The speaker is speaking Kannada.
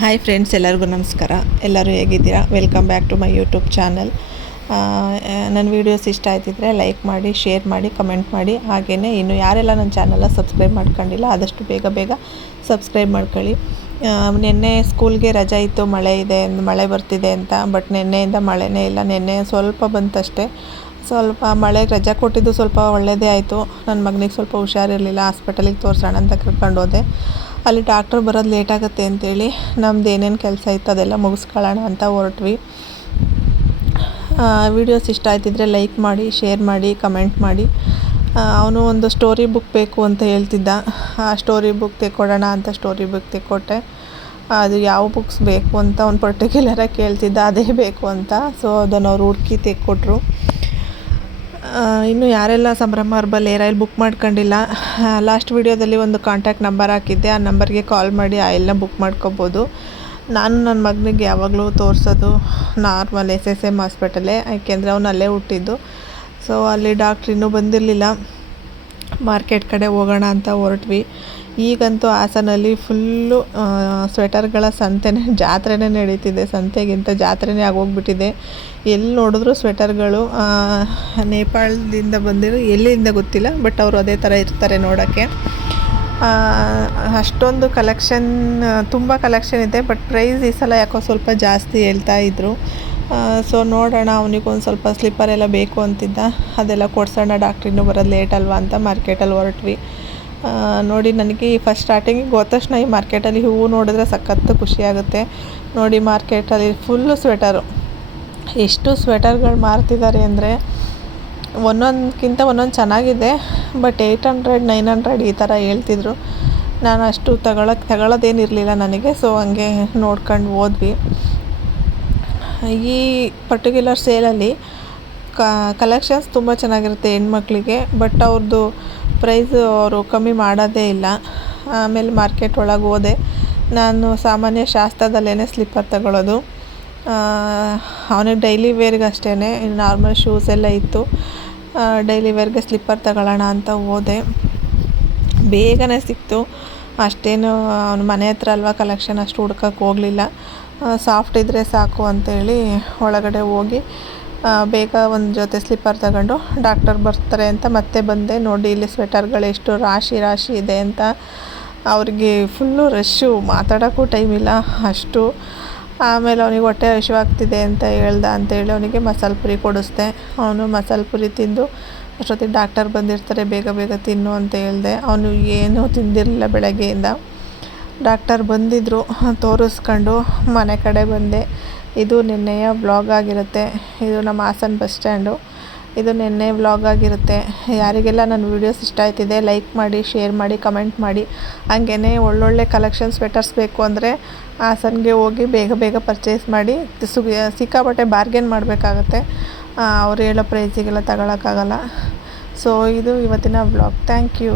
ಹಾಯ್ ಫ್ರೆಂಡ್ಸ್, ಎಲ್ಲರಿಗೂ ನಮಸ್ಕಾರ. ಎಲ್ಲರೂ ಹೇಗಿದ್ದೀರಾ? Welcome back to my YouTube channel. ನನ್ನ ವೀಡಿಯೋಸ್ ಇಷ್ಟ ಆಯ್ತಿದ್ರೆ ಲೈಕ್ ಮಾಡಿ, ಶೇರ್ ಮಾಡಿ, ಕಮೆಂಟ್ ಮಾಡಿ. ಹಾಗೆಯೇ ಇನ್ನು ಯಾರೆಲ್ಲ ನನ್ನ ಚಾನಲ್ನ ಸಬ್ಸ್ಕ್ರೈಬ್ ಮಾಡ್ಕೊಂಡಿಲ್ಲ ಆದಷ್ಟು ಬೇಗ ಸಬ್ಸ್ಕ್ರೈಬ್ ಮಾಡ್ಕೊಳ್ಳಿ. ನಿನ್ನೆ ಸ್ಕೂಲ್ಗೆ ರಜೆ ಇತ್ತು, ಮಳೆ ಬರ್ತಿದೆ ಅಂತ. ಬಟ್ ನಿನ್ನೆಯಿಂದ ಮಳೆನೇ ಇಲ್ಲ. ನಿನ್ನೆ ಸ್ವಲ್ಪ ಬಂತಷ್ಟೇ. ಸ್ವಲ್ಪ ಮಳೆಗೆ ರಜೆ ಕೊಟ್ಟಿದ್ದು ಸ್ವಲ್ಪ ಒಳ್ಳೆಯದೇ ಆಯಿತು. ನನ್ನ ಮಗನಿಗೆ ಸ್ವಲ್ಪ ಹುಷಾರಿರಲಿಲ್ಲ, ಹಾಸ್ಪಿಟಲಿಗೆ ತೋರಿಸೋಣ ಅಂತ ಕರ್ಕೊಂಡು ಹೋದೆ. ಅಲ್ಲಿ ಡಾಕ್ಟ್ರ್ ಬರೋದು ಲೇಟಾಗುತ್ತೆ ಅಂತೇಳಿ ನಮ್ದು ಏನೇನು ಕೆಲಸ ಇತ್ತು ಅದೆಲ್ಲ ಮುಗಿಸ್ಕೊಳ್ಳೋಣ ಅಂತ ಹೊರಟ್ವಿ. ವೀಡಿಯೋಸ್ ಇಷ್ಟ ಆಯ್ತಿದ್ರೆ ಲೈಕ್ ಮಾಡಿ, ಶೇರ್ ಮಾಡಿ, ಕಮೆಂಟ್ ಮಾಡಿ. ಅವನು ಒಂದು ಸ್ಟೋರಿ ಬುಕ್ ಬೇಕು ಅಂತ ಹೇಳ್ತಿದ್ದ. ಆ ಸ್ಟೋರಿ ಬುಕ್ ತೆಕ್ಕೊಡೋಣ ಅಂತ ಸ್ಟೋರಿ ಬುಕ್ ತೆಕ್ಕೊಟ್ಟೆ. ಅದು ಯಾವ ಬುಕ್ಸ್ ಬೇಕು ಅಂತ ಅವ್ನು ಪರ್ಟಿಕ್ಯುಲರಾಗಿ ಕೇಳ್ತಿದ್ದ, ಅದೇ ಬೇಕು ಅಂತ. ಸೊ ಅದನ್ನು ಅವ್ರು ಹುಡುಕಿ ತೆಕ್ಕೊಟ್ರು. ಇನ್ನು ಯಾರೆಲ್ಲ ಸಂಭ್ರಮ ಹರ್ಬಲ್ ಏರ್ ಆಯಿಲ್ ಬುಕ್ ಮಾಡ್ಕೊಂಡಿಲ್ಲ, ಲಾಸ್ಟ್ ವೀಡಿಯೋದಲ್ಲಿ ಒಂದು ಕಾಂಟ್ಯಾಕ್ಟ್ ನಂಬರ್ ಹಾಕಿದ್ದೆ. ಆ ನಂಬರ್ಗೆ ಕಾಲ್ ಮಾಡಿ ಆಯಿಲ್ನ ಬುಕ್ ಮಾಡ್ಕೋಬೋದು. ನಾನು ನನ್ನ ಮಗನಿಗೆ ಯಾವಾಗಲೂ ತೋರಿಸೋದು ನಾರ್ಮಲ್ SSM ಹಾಸ್ಪಿಟಲೇ, ಯಾಕೆಂದರೆ ಅವನು ಅಲ್ಲೇ ಹುಟ್ಟಿದ್ದು. ಸೊ ಅಲ್ಲಿ ಡಾಕ್ಟ್ರ್ ಇನ್ನೂ ಬಂದಿರಲಿಲ್ಲ. ಮಾರ್ಕೆಟ್ ಕಡೆ ಹೋಗೋಣ ಅಂತ ಹೊರಟ್ವಿ. ಈಗಂತೂ ಹಾಸನಲ್ಲಿ ಫುಲ್ಲು ಸ್ವೆಟರ್ಗಳ ಜಾತ್ರೆನೇ ನಡೀತಿದೆ. ಸಂತೆಗಿಂತ ಜಾತ್ರೆನೇ ಆಗೋಗ್ಬಿಟ್ಟಿದೆ. ಎಲ್ಲಿ ನೋಡಿದ್ರು ಸ್ವೆಟರ್ಗಳು. ನೇಪಾಳದಿಂದ ಬಂದಿರೋ, ಎಲ್ಲಿಂದ ಗೊತ್ತಿಲ್ಲ, ಬಟ್ ಅವರು ಅದೇ ಥರ ಇರ್ತಾರೆ ನೋಡೋಕ್ಕೆ. ಅಷ್ಟೊಂದು ಕಲೆಕ್ಷನ್, ತುಂಬ ಕಲೆಕ್ಷನ್ ಇದೆ. ಬಟ್ ಪ್ರೈಸ್ ಈ ಸಲ ಯಾಕೋ ಸ್ವಲ್ಪ ಜಾಸ್ತಿ ಹೇಳ್ತಾಯಿದ್ರು. ಸೊ ನೋಡೋಣ, ಅವನಿಗೊಂದು ಸ್ವಲ್ಪ ಸ್ಲಿಪ್ಪರ್ ಎಲ್ಲ ಬೇಕು ಅಂತಿದ್ದ. ಅದೆಲ್ಲ ಕೊಡ್ಸೋಣ, ಡಾಕ್ಟ್ರಿನೂ ಬರೋದು ಲೇಟ್ ಅಲ್ವಾ ಅಂತ ಮಾರ್ಕೆಟಲ್ಲಿ ಹೊರಟ್ವಿ. ನೋಡಿ, ನನಗೆ ಫಸ್ಟ್ ಸ್ಟಾರ್ಟಿಂಗಿಗೆ ಹೋದ ತಕ್ಷಣ ಈ ಮಾರ್ಕೆಟಲ್ಲಿ ಹೂವು ನೋಡಿದ್ರೆ ಸಖತ್ತು ಖುಷಿಯಾಗುತ್ತೆ. ನೋಡಿ, ಮಾರ್ಕೆಟಲ್ಲಿ ಫುಲ್ಲು ಸ್ವೆಟರು. ಎಷ್ಟು ಸ್ವೆಟರ್ಗಳು ಮಾರ್ತಿದ್ದಾರೆ ಅಂದರೆ ಒಂದೊಂದಕ್ಕಿಂತ ಒಂದೊಂದು ಚೆನ್ನಾಗಿದೆ. ಬಟ್ 800, 900 ಈ ಥರ ಹೇಳ್ತಿದ್ರು. ನಾನು ಅಷ್ಟು ತಗೊಳ್ಳೋದೇನಿರಲಿಲ್ಲ ನನಗೆ. ಸೊ ಹಂಗೆ ನೋಡ್ಕೊಂಡು ಹೋದ್ವಿ. ಈ ಪರ್ಟಿಕ್ಯುಲರ್ ಸೇಲಲ್ಲಿ ಕಲೆಕ್ಷನ್ಸ್ ತುಂಬ ಚೆನ್ನಾಗಿರುತ್ತೆ ಹೆಣ್ಮಕ್ಳಿಗೆ. ಬಟ್ ಅವ್ರದ್ದು ಪ್ರೈಸು ಅವರು ಕಮ್ಮಿ ಮಾಡೋದೇ ಇಲ್ಲ. ಆಮೇಲೆ ಮಾರ್ಕೆಟ್ ಒಳಗೆ ಹೋದೆ. ನಾನು ಸಾಮಾನ್ಯ ಶಾಸ್ತ್ರದಲ್ಲೇ ಸ್ಲಿಪ್ಪರ್ ತಗೊಳ್ಳೋದು. ಅವನಿಗೆ ಡೈಲಿ ವೇರ್ಗೆ ಅಷ್ಟೇ, ನಾರ್ಮಲ್ ಶೂಸ್ ಎಲ್ಲ ಇತ್ತು. ಡೈಲಿ ವೇರ್ಗೆ ಸ್ಲಿಪ್ಪರ್ ತಗೊಳ್ಳೋಣ ಅಂತ ಹೋದೆ. ಬೇಗನೆ ಸಿಕ್ತು. ಅಷ್ಟೇನು ಅವನ ಮನೆ ಹತ್ರ ಅಲ್ವಾ, ಕಲೆಕ್ಷನ್ ಅಷ್ಟು ಹುಡ್ಕೋಕ್ಕೆ ಹೋಗಲಿಲ್ಲ. ಸಾಫ್ಟ್ ಇದ್ದರೆ ಸಾಕು ಅಂತೇಳಿ ಒಳಗಡೆ ಹೋಗಿ ಬೇಗ ಒಂದು ಜೊತೆ ಸ್ಲಿಪ್ಪರ್ ತಗೊಂಡು ಡಾಕ್ಟರ್ ಬರ್ತಾರೆ ಅಂತ ಮತ್ತೆ ಬಂದೆ. ನೋಡಿ, ಇಲ್ಲಿ ಸ್ವೆಟರ್ಗಳು ಎಷ್ಟು ರಾಶಿ ಇದೆ ಅಂತ. ಅವ್ರಿಗೆ ಫುಲ್ಲು ರಶ್ಶು, ಮಾತಾಡೋಕ್ಕೂ ಟೈಮ್ ಇಲ್ಲ ಅಷ್ಟು. ಆಮೇಲೆ ಅವನಿಗೆ ಹೊಟ್ಟೆ ಹಸಿವಾಗ್ತಿದೆ ಅಂತ ಹೇಳ್ದ ಅಂತೇಳಿ ಅವನಿಗೆ ಮಸಾಲೆ ಪುರಿ ಕೊಡಿಸ್ದೆ. ಅವನು ಮಸಾಲೆ ಪುರಿ ತಿಂದು ಅಷ್ಟೊತ್ತಿಗೆ ಡಾಕ್ಟರ್ ಬಂದಿರ್ತಾರೆ, ಬೇಗ ತಿನ್ನು ಅಂತ ಹೇಳಿದೆ. ಅವನು ಏನೂ ತಿಂದಿರಲಿಲ್ಲ ಬೆಳಗ್ಗೆಯಿಂದ. ಡಾಕ್ಟರ್ ಬಂದಿದ್ದರು, ತೋರಿಸ್ಕೊಂಡು ಮನೆ ಕಡೆ ಬಂದೆ. ಇದು ನಿನ್ನೆಯ ವ್ಲಾಗ್ ಆಗಿರುತ್ತೆ. ಇದು ನಮ್ಮ ಹಾಸನ ಬಸ್ ಸ್ಟ್ಯಾಂಡು. ಇದು ನಿನ್ನೆ ವ್ಲಾಗ್ ಆಗಿರುತ್ತೆ. ಯಾರಿಗೆಲ್ಲ ನನ್ನ ವೀಡಿಯೋಸ್ ಇಷ್ಟ ಆಯ್ತಿದೆ ಲೈಕ್ ಮಾಡಿ, ಶೇರ್ ಮಾಡಿ, ಕಮೆಂಟ್ ಮಾಡಿ. ಹಾಗೆಯೇ ಒಳ್ಳೊಳ್ಳೆ ಕಲೆಕ್ಷನ್ ಸ್ವೆಟರ್ಸ್ ಬೇಕು ಅಂದರೆ ಹಾಸನ್ಗೆ ಹೋಗಿ ಬೇಗ ಪರ್ಚೇಸ್ ಮಾಡಿ. ಸಿಕ್ಕಾಪಟ್ಟೆ ಬಾರ್ಗೇನ್ ಮಾಡಬೇಕಾಗತ್ತೆ. ಅವ್ರು ಹೇಳೋ ಪ್ರೈಸಿಗೆಲ್ಲ ತಗೊಳಕ್ಕಾಗಲ್ಲ. ಸೊ ಇದು ಇವತ್ತಿನ ವ್ಲಾಗ್. Thank you.